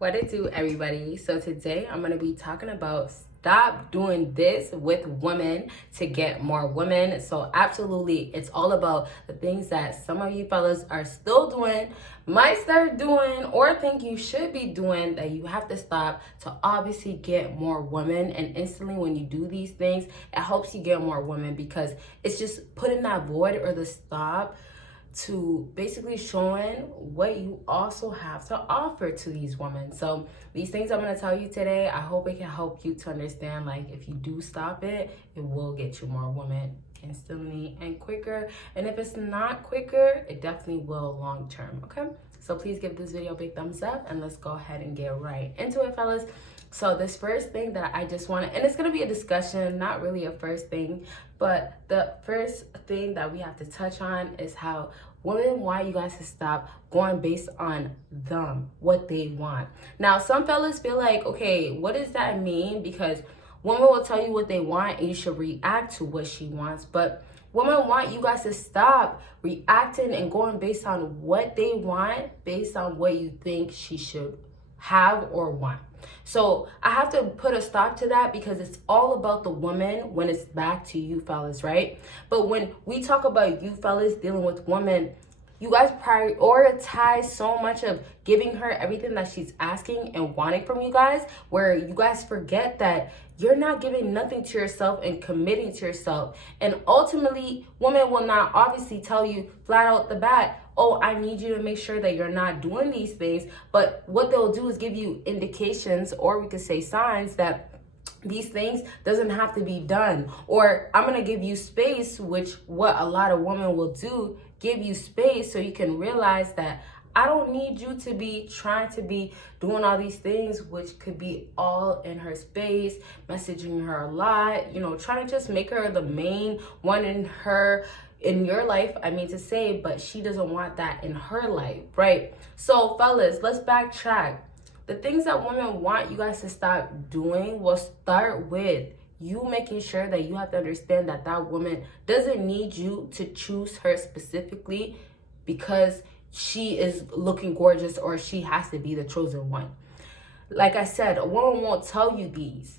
What it do, everybody? So today I'm going to be talking about stop doing this with women to get more women. So absolutely, it's all about the things that some of you fellas are still doing, might start doing, or think you should be doing that you have to stop to obviously get more women. And instantly when you do these things, it helps you get more women because it's just putting that void or the stop to basically showing what you also have to offer to these women. So these things I'm going to tell you today, I hope it can help you to understand, like, if you do stop it, it will get you more women instantly and quicker. And if it's not quicker, it definitely will long term. Okay, so please give this video a big thumbs up and let's go ahead and get right into it, fellas. So this first thing that I just want to, and it's going to be a discussion, not really a first thing, but the first thing that we have to touch on is how women want you guys to stop going based on them, what they want. Now, some fellas feel like, okay, what does that mean? Because women will tell you what they want and you should react to what she wants. But women want you guys to stop reacting and going based on what they want, based on what you think she should have or want. So I have to put a stop to that because it's all about the woman when it's back to you fellas, right? But when we talk about you fellas dealing with women, you guys prioritize so much of giving her everything that she's asking and wanting from you guys, where you guys forget that you're not giving nothing to yourself and committing to yourself. And ultimately, women will not obviously tell you flat out the bat, oh, I need you to make sure that you're not doing these things. But what they'll do is give you indications, or we could say signs, that these things doesn't have to be done. Or I'm going to give you space, which what a lot of women will do, give you space so you can realize that I don't need you to be trying to be doing all these things, which could be all in her space, messaging her a lot, trying to just make her the main one in your life, I mean to say, but she doesn't want that in her life, right? So fellas, let's backtrack. The things that women want you guys to stop doing will start with you making sure that you have to understand that that woman doesn't need you to choose her specifically because she is looking gorgeous or she has to be the chosen one. Like I said, a woman won't tell you these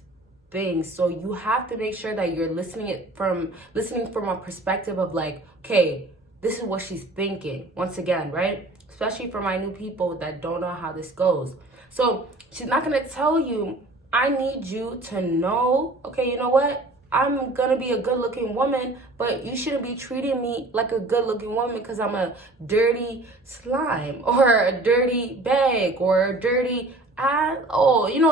things, so you have to make sure that you're listening from a perspective of like, okay, this is what she's thinking. Once again, right? Especially for my new people that don't know how this goes. So she's not gonna tell you, I need you to know, okay, you know what? I'm gonna be a good looking woman, but you shouldn't be treating me like a good looking woman because I'm a dirty slime or a dirty bag or a dirty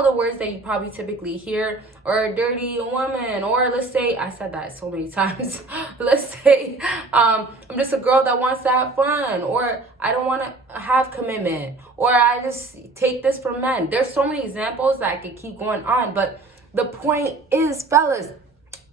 the words that you probably typically hear, or a dirty woman, or let's say, I said that so many times, let's say I'm just a girl that wants to have fun, or I don't want to have commitment, or I just take this from men. There's so many examples that I could keep going on, but the point is, fellas,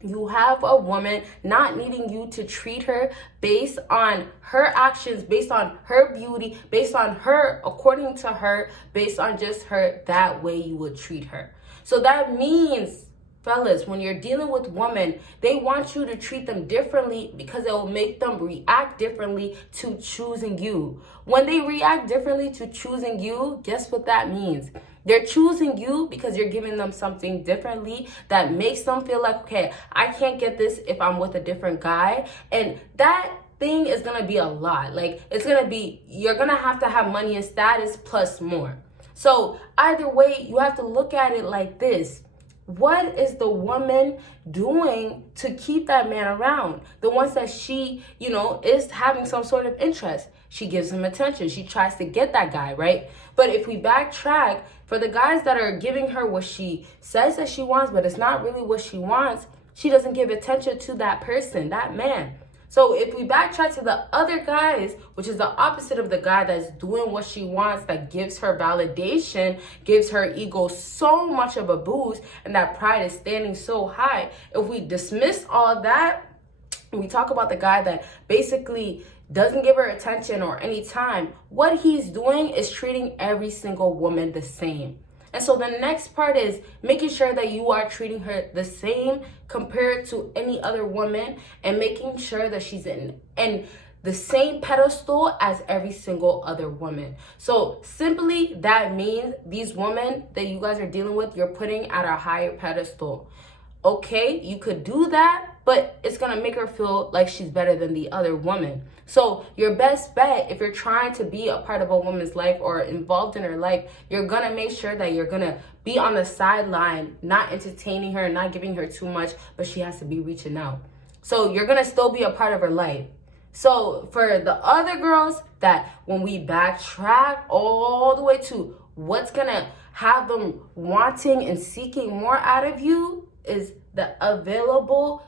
you have a woman not needing you to treat her based on her actions, based on her beauty, based on her, according to her, based on just her, that way you would treat her. So that means, fellas, when you're dealing with women, they want you to treat them differently because it will make them react differently to choosing you. When they react differently to choosing you, guess what that means? They're choosing you because you're giving them something differently that makes them feel like, okay, I can't get this if I'm with a different guy. And that thing is going to be a lot. Like, it's going to be, you're going to have money and status plus more. So either way, you have to look at it like this. What is the woman doing to keep that man around? The ones that she, is having some sort of interest. She gives him attention. She tries to get that guy, right? But if we backtrack, for the guys that are giving her what she says that she wants, but it's not really what she wants, she doesn't give attention to that person, that man. So if we backtrack to the other guys, which is the opposite of the guy that's doing what she wants, that gives her validation, gives her ego so much of a boost, and that pride is standing so high, if we dismiss all that, and we talk about the guy that basically doesn't give her attention or any time, what he's doing is treating every single woman the same. And so the next part is making sure that you are treating her the same compared to any other woman, and making sure that she's in. And the same pedestal as every single other woman. So simply that means these women that you guys are dealing with, you're putting at a higher pedestal. Okay, you could do that, but it's gonna make her feel like she's better than the other woman. So your best bet, if you're trying to be a part of a woman's life or involved in her life, you're gonna make sure that you're gonna be on the sideline, not entertaining her, not giving her too much, but she has to be reaching out. So you're gonna still be a part of her life. So for the other girls, that when we backtrack all the way to what's gonna have them wanting and seeking more out of you, is the available.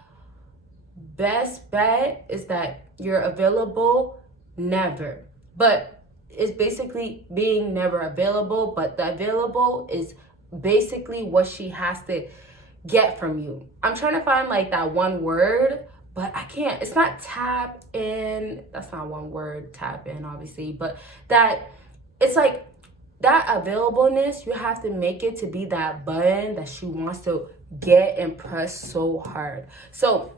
Best bet is that you're available never. But it's basically being never available, but the available is basically what she has to get from you. I'm trying to find like that one word, but I can't. It's not tap in. That's not one word, tap in, obviously. But that, it's like that availableness, you have to make it to be that button that she wants to get and press so hard. So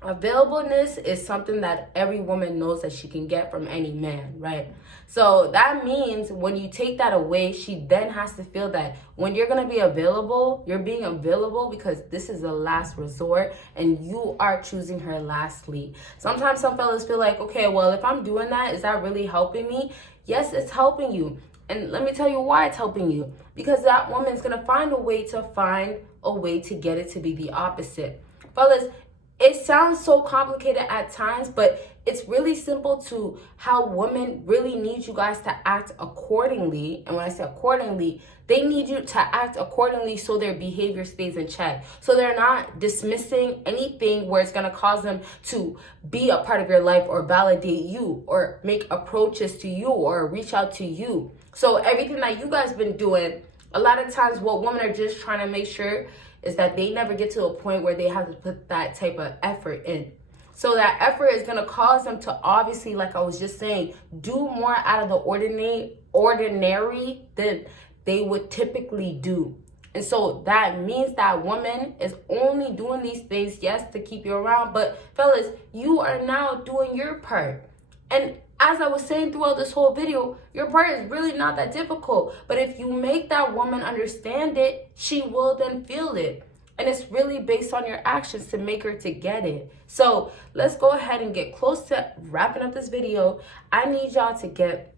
availableness is something that every woman knows that she can get from any man, right? So that means when you take that away, she then has to feel that when you're going to be available, you're being available because this is the last resort and you are choosing her lastly. Sometimes some fellas feel like, okay, well, if I'm doing that, is that really helping me? Yes, it's helping you. And let me tell you why it's helping you. Because that woman's going to find a way to get it to be the opposite. Fellas, it sounds so complicated at times, but it's really simple to how women really need you guys to act accordingly. And when I say accordingly, they need you to act accordingly so their behavior stays in check. So they're not dismissing anything where it's going to cause them to be a part of your life or validate you or make approaches to you or reach out to you. So everything that you guys been doing, a lot of times what women are just trying to make sure is that they never get to a point where they have to put that type of effort in. So that effort is going to cause them to obviously, like I was just saying, do more out of the ordinary than they would typically do. And so that means that woman is only doing these things, yes, to keep you around. But fellas, you are now doing your part. And as I was saying throughout this whole video, your part is really not that difficult. But if you make that woman understand it, she will then feel it. And it's really based on your actions to make her to get it. So let's go ahead and get close to wrapping up this video. I need y'all to get,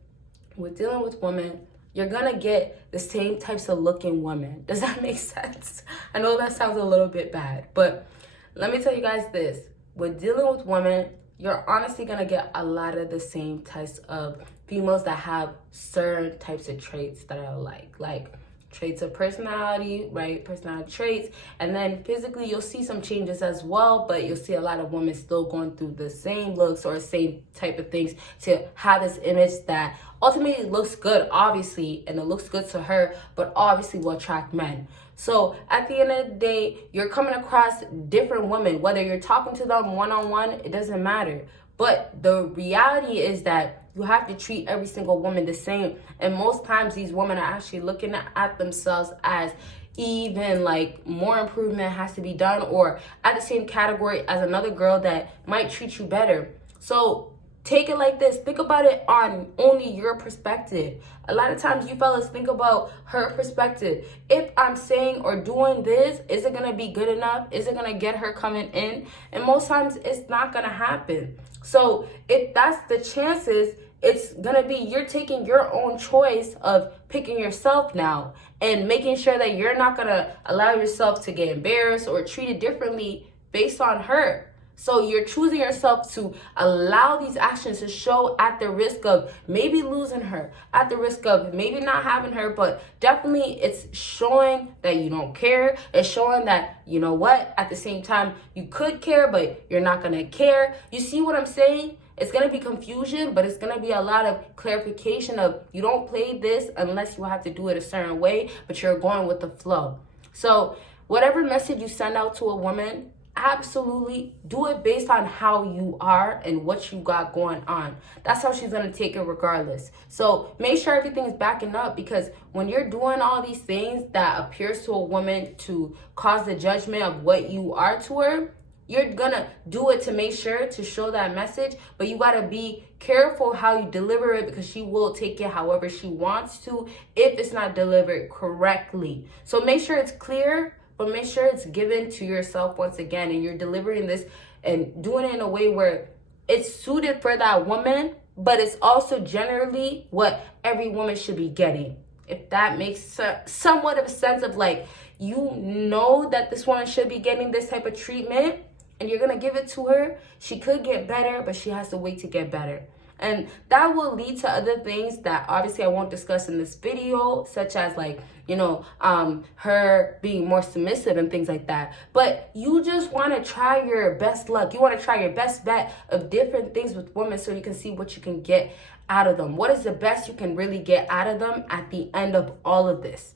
with dealing with women, you're going to get the same types of looking women. Does that make sense? I know that sounds a little bit bad, but let me tell you guys this. With dealing with women, you're honestly going to get a lot of the same types of females that have certain types of traits that are like traits of personality, right? Personality traits. And then physically, you'll see some changes as well, but you'll see a lot of women still going through the same looks or same type of things to have this image that ultimately looks good, obviously, and it looks good to her, but obviously will attract men. So at the end of the day, you're coming across different women, whether you're talking to them one-on-one, it doesn't matter. But the reality is that you have to treat every single woman the same. And most times these women are actually looking at themselves as even like more improvement has to be done or at the same category as another girl that might treat you better. So take it like this. Think about it on only your perspective. A lot of times you fellas think about her perspective. If I'm saying or doing this, is it going to be good enough? Is it going to get her coming in? And most times it's not going to happen. So if that's the chances, it's going to be you're taking your own choice of picking yourself now and making sure that you're not going to allow yourself to get embarrassed or treated differently based on her. So you're choosing yourself to allow these actions to show at the risk of maybe losing her, at the risk of maybe not having her, but definitely it's showing that you don't care. It's showing that, you know what, at the same time, you could care, but you're not going to care. You see what I'm saying? It's going to be confusion, but it's going to be a lot of clarification of you don't play this unless you have to do it a certain way, but you're going with the flow. So whatever message you send out to a woman, absolutely do it based on how you are and what you got going on. That's how she's going to take it regardless. So make sure everything is backing up, because when you're doing all these things that appears to a woman to cause the judgment of what you are to her, you're gonna do it to make sure to show that message, but you gotta be careful how you deliver it, because she will take it however she wants to if it's not delivered correctly. So make sure it's clear, but make sure it's given to yourself once again, and you're delivering this and doing it in a way where it's suited for that woman, but it's also generally what every woman should be getting. If that makes somewhat of a sense of like, you know that this woman should be getting this type of treatment and you're gonna give it to her. She could get better, but she has to wait to get better. And that will lead to other things that obviously I won't discuss in this video, such as like, you know, her being more submissive and things like that. But you just want to try your best luck. You want to try your best bet of different things with women so you can see what you can get out of them. What is the best you can really get out of them at the end of all of this?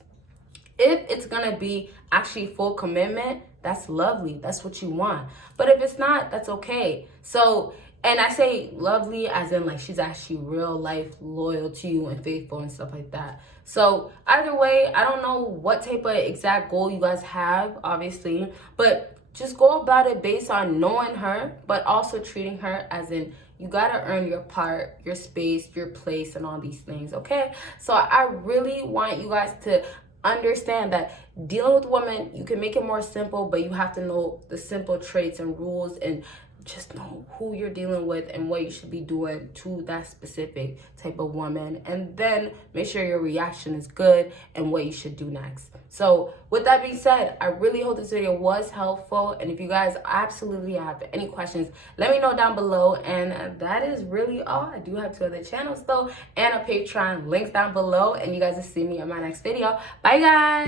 If it's going to be actually full commitment, that's lovely. That's what you want. But if it's not, that's okay. So, and I say lovely as in like she's actually real life loyal to you and faithful and stuff like that. So either way, I don't know what type of exact goal you guys have, obviously, but just go about it based on knowing her, but also treating her as in you gotta earn your part, your space, your place, and all these things, okay? So I really want you guys to understand that dealing with women, you can make it more simple, but you have to know the simple traits and rules, and just know who you're dealing with and what you should be doing to that specific type of woman, and then make sure your reaction is good and what you should do next. So with that being said, I really hope this video was helpful, and if you guys absolutely have any questions, let me know down below. And that is really all. I do have 2 other channels though, and a Patreon, links down below, and you guys will see me in my next video. Bye guys.